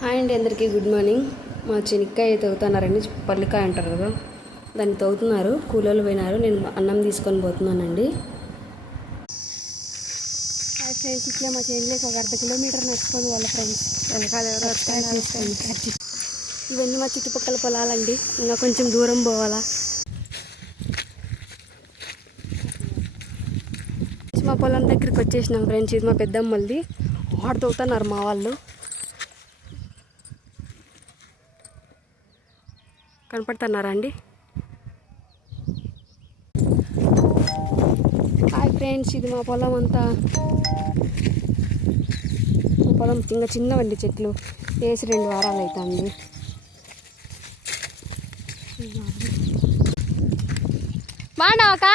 Hi అండి, అందరికీ good morning. మా చెనిక్కాయ తవ్వుతున్నారండి, పల్లికాయ అంటారు కదా, దాన్ని తవ్వుతున్నారు. కూలోళ్ళు పోయినారు, నేను అన్నం తీసుకొని పోతున్నానండి. హాయ్ ఫ్రెండ్స్, ఇట్లా మా చేనులోకి ఒక 1/2 కిలోమీటర్ నడుచుకొని వాళ్ళ ఫ్రెండ్స్ వెనకాల ఇవన్నీ మా చుట్టుపక్కల పొలాలండి. ఇంకా కొంచెం దూరం పోవాలా. మా పొలం దగ్గరికి వచ్చేసినాం ఫ్రెండ్స్. ఇది మా పెద్దమ్మల్ది. వాడు తవ్వుతున్నారు మా వాళ్ళు. కనపడుతున్నారా అండి? హాయ్ ఫ్రెండ్స్, ఇది మా పొలం అంతా. మా పొలం ఇంకా చిన్నవండి, చెట్లు వేసి 2 వారాలు అవుతుంది. బాగున్నావాక?